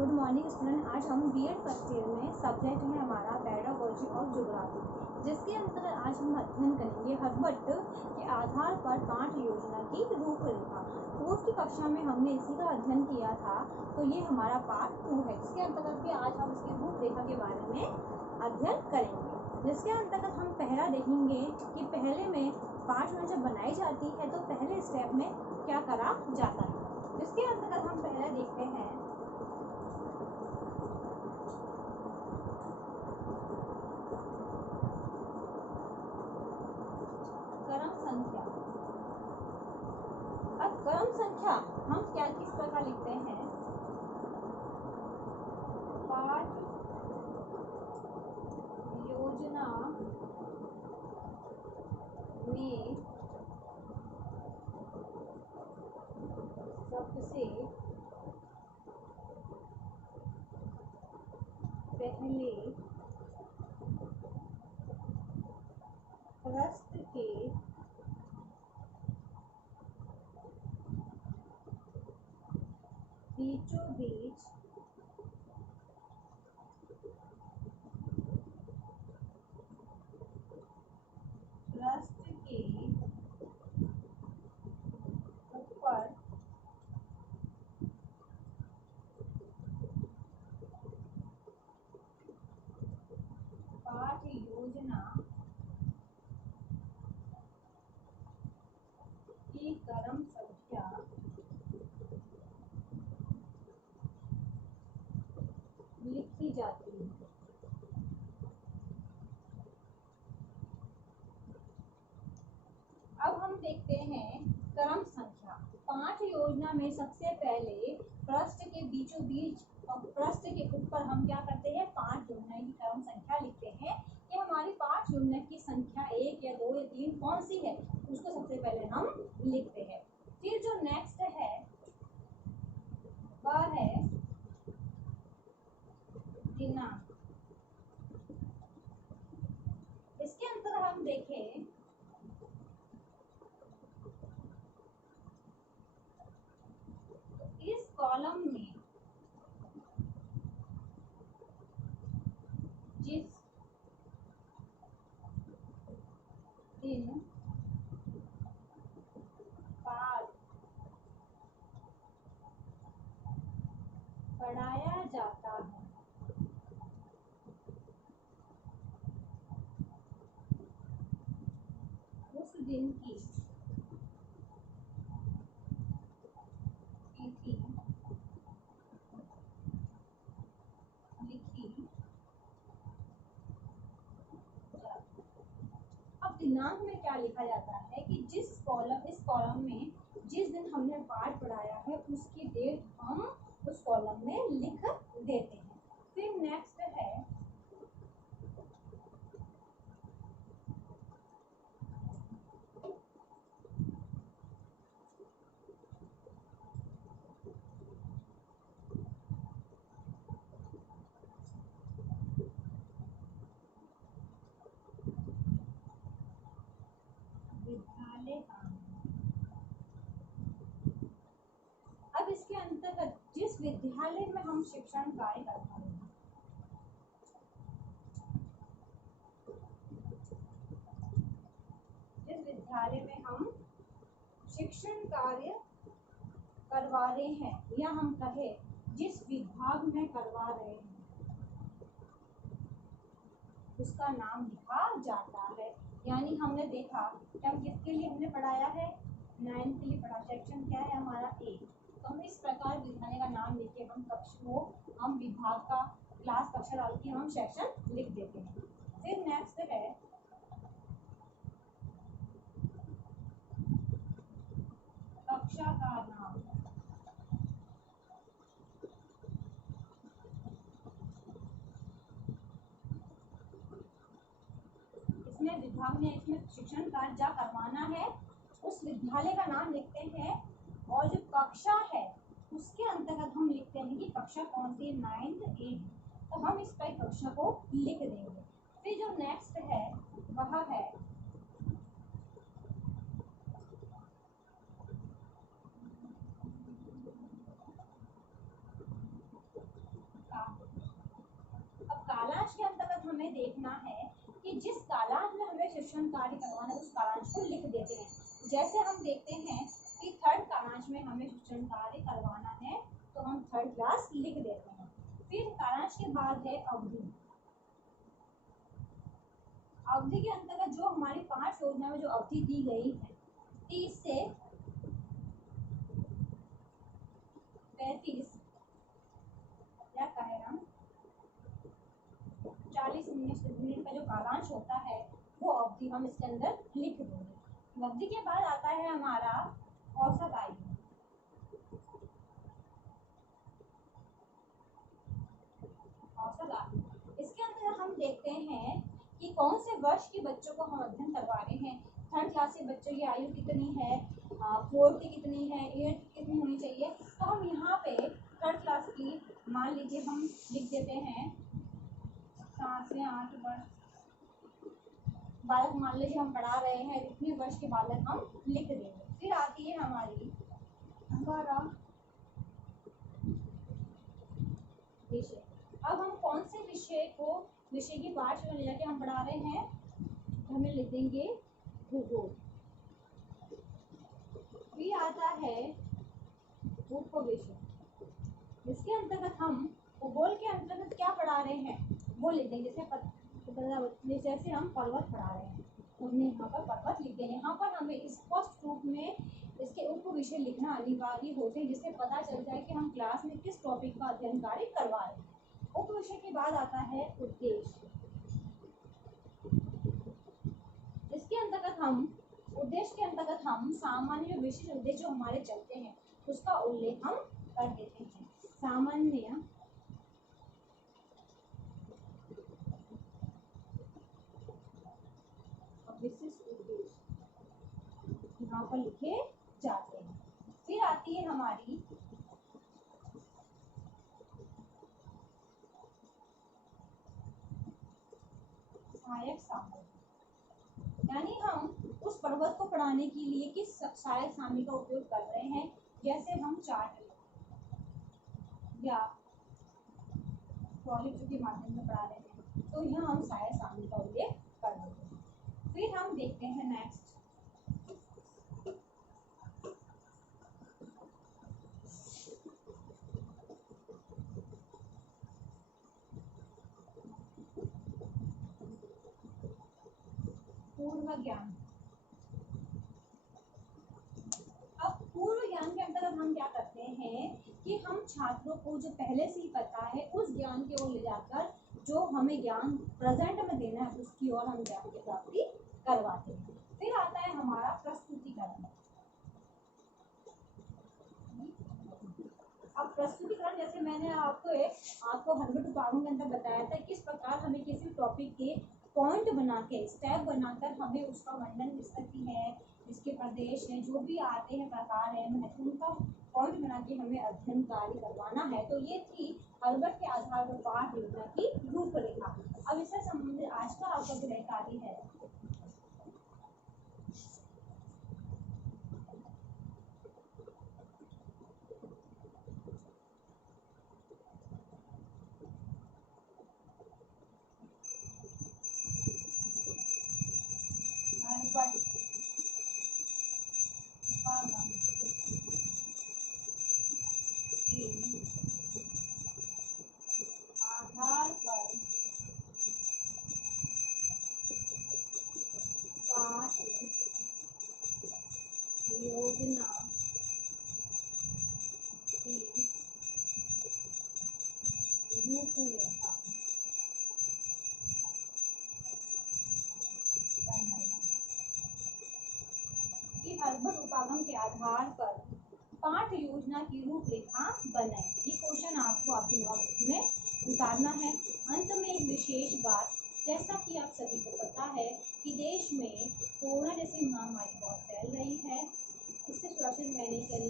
Good morning student. आज हम BEd first year में सब्जेक्ट है हमारा पेडागोजी ऑफ ज्योग्राफी, जिसके अंतर्गत आज हम अध्ययन करेंगे हर्बर्ट के आधार पर पाठ योजना की रूपरेखा। पूर्व की कक्षा में हमने इसी का अध्ययन किया था, तो ये हमारा पार्ट 2 है, जिसके अंतर्गत भी आज हम इसकी रूपरेखा के बारे में अध्ययन करेंगे। जिसके अंतर्गत हम पहला देखेंगे कि पहले में पाठ योजना जब बनाई जाती है तो पहले स्टेप में क्या करा जाता है। जिसके अंतर्गत हम पहले देखते हैं क्रम संख्या। अब क्रम संख्या हम क्या किस प्रकार लिखते हैं? पाठ योजना में सबसे पहले पृष्ठ के बीचों बीच पृष्ठ के ऊपर पाठ योजना की क्रम संख्या लिखी जाती है। अब हम देखते हैं क्रम संख्या। पाठ योजना में सबसे पहले पृष्ठ के बीचों बीच और पृष्ठ के ऊपर हम क्या करते हैं? पाठ योजना की क्रम संख्या लिखते हैं कि हमारी पाठ योजना की संख्या 1 या 2 या 3 कौन सी है, उसको सबसे पहले हम लिखते हैं। फिर जो नेक्स्ट है वह है दिनांक। इसके अंतर हम देखें इस कॉलम में जिस दिन पाठ पढ़ाया जाता है उस दिन की तिथि लिखी जाती है। अब दिनांक में क्या लिखा जाता है कि इस कॉलम में जिस दिन हमने पाठ पढ़ाया है उसकी डेट हम उस कॉलम में लिख देते हैं। फिर नेक्स्ट है विद्यालय का। अब इसके अंतर्गत जिस विद्यालय में हम शिक्षण कार्य करते हैं, जिस विद्यालय में हम शिक्षण कार्य करवा रहे हैं या हम कहे जिस विभाग में करवा रहे हैं उसका नाम लिखा जाता है। यानी हमने देखा कि हम किसके लिए हमने पढ़ाया है, 9 के लिए पढ़ा। सेक्शन क्या है हमारा A। तो हम इस प्रकार विद्यालय का नाम लिख के हम कक्ष को हम विभाग का क्लास कक्षा डाल के हम सेक्शन लिख देते हैं। फिर नेक्स्ट है कक्षा का नाम। इसमें विभाग में इसमें शिक्षण कार्य जा करवाना है उस विद्यालय का नाम लिखते हैं, और जो कक्षा है उसके अंतर्गत हम लिखते हैं कि कक्षा कौन सी, 9th A। तो हम इस पर कक्षा को लिख देंगे। फिर जो नेक्स्ट है वह है अंतर्गत हमें देखना है कि जिस कालांश में हमें शिक्षण कार्य करवाना है उस कालांश को लिख देते हैं। जैसे हम देखते हैं कि थर्ड कालांश में हमें शिक्षण कार्य करवाना है तो हम थर्ड क्लास लिख देते हैं। फिर कालांश के बाद है अवधि। अवधि के अंतर्गत जो हमारी 5 योजना में जो अवधि दी गई है 30 से 35 या कहें हम 40 मिनट का जो कालांश होता है वो अवधि हम इसके अंदर लिख देंगे। अवधि के बाद आता है हमारा औसत आयु। औसत आयु इसके अंदर हम देखते हैं कि कौन से वर्ष के बच्चों को हम अध्ययन करवा रहे हैं। थर्ड क्लास के बच्चों की आयु कितनी है, फोर्थ की कितनी है, एट्थ की कितनी होनी चाहिए। तो हम यहाँ पे थर्ड क्लास की मान लीजिए हम लिख देते हैं 7 से 8 वर्ष बालक मान लीजिए हम पढ़ा रहे हैं, इतने वर्ष के बालक हम लिख देंगे। फिर आती है हमारी 12 विषय। अब हम कौन से विषय की पाठ में ले जाके हम पढ़ा रहे हैं तो हमें लिख देंगे भूगोल। फिर आता है उपविषय, इसके अंतर्गत हम भूगोल के अंतर्गत क्या पढ़ा रहे हैं वो लिख देंगे। जैसे हम पर्वत पढ़ा रहे हैं तो हमने यहाँ पर पर्वत लिख देंगे। यहाँ पर हमें स्पष्ट रूप में इसके उपविषय लिखना अनिवार्य होते हैं जिससे पता चल जाए कि हम क्लास में किस टॉपिक का अध्ययन कार्य करवा रहे हैं। उपविषय के बाद आता है उद्देश्य। इसके अंतर्गत हम उद्देश्य के अंतर्गत हम सामान्य विशिष्ट उद्देश्य जो हमारे चलते हैं उसका उल्लेख हम कर देते हैं। सामान्य विशिष्ट उद्देश्य यहाँ पर लिखे जाते हैं। फिर आती है हमारी सहायक सामग्री, यानी हम उस पर्वत को पढ़ाने के लिए किस सहायक सामग्री का उपयोग कर रहे हैं। जैसे हम चार्ट या प्रोजेक्ट के माध्यम से पढ़ा रहे हैं तो यहाँ हम सहायक सामग्री का उल्लेख कर देते हैं। फिर हम देखते हैं नेक्स्ट पूर्व ज्ञान। अब पूर्व ज्ञान के अंतर्गत हम क्या करते हैं कि हम छात्रों को जो पहले से ही पता है उस ज्ञान की ओर ले जाकर जो हमें ज्ञान प्रेजेंट में देना है उसकी ओर हम ज्ञान की प्राप्ति करवाते हैं। फिर आता है हमारा प्रस्तुतिकरण। अब प्रस्तुतिकरण जैसे मैंने आपको 100 भागों के अंदर बताया था किस प्रकार हमें किसी टॉपिक के पॉइंट बना के स्टेप बनाकर हमें उसका वर्णन किस तरह की है, इसके प्रदेश हैं, जो भी आते हैं प्रकार है, महत्वपूर्ण का पॉइंट बना के हमें अध्ययन कार्य करवाना है। तो ये थी हर्बट के आधार पर पाठ योजना की रूपरेखा। अब इससे संबंधित आज का आपका गृह कार्य है हर्बट उपागम के आधार पर पाठ योजना की रूपरेखा बनाई। कि हर्बट उपागम के आधार पर पाठ योजना की रूपरेखा बनाई। ये क्वेश्चन आपको आपके नोटबुक में उतारना है। अंत में एक विशेष बात, जैसा कि आप सभी को पता है कि देश में कोरोना जैसी महामारी बहुत फैल रही है। इससे सुरक्षित रहने के लिए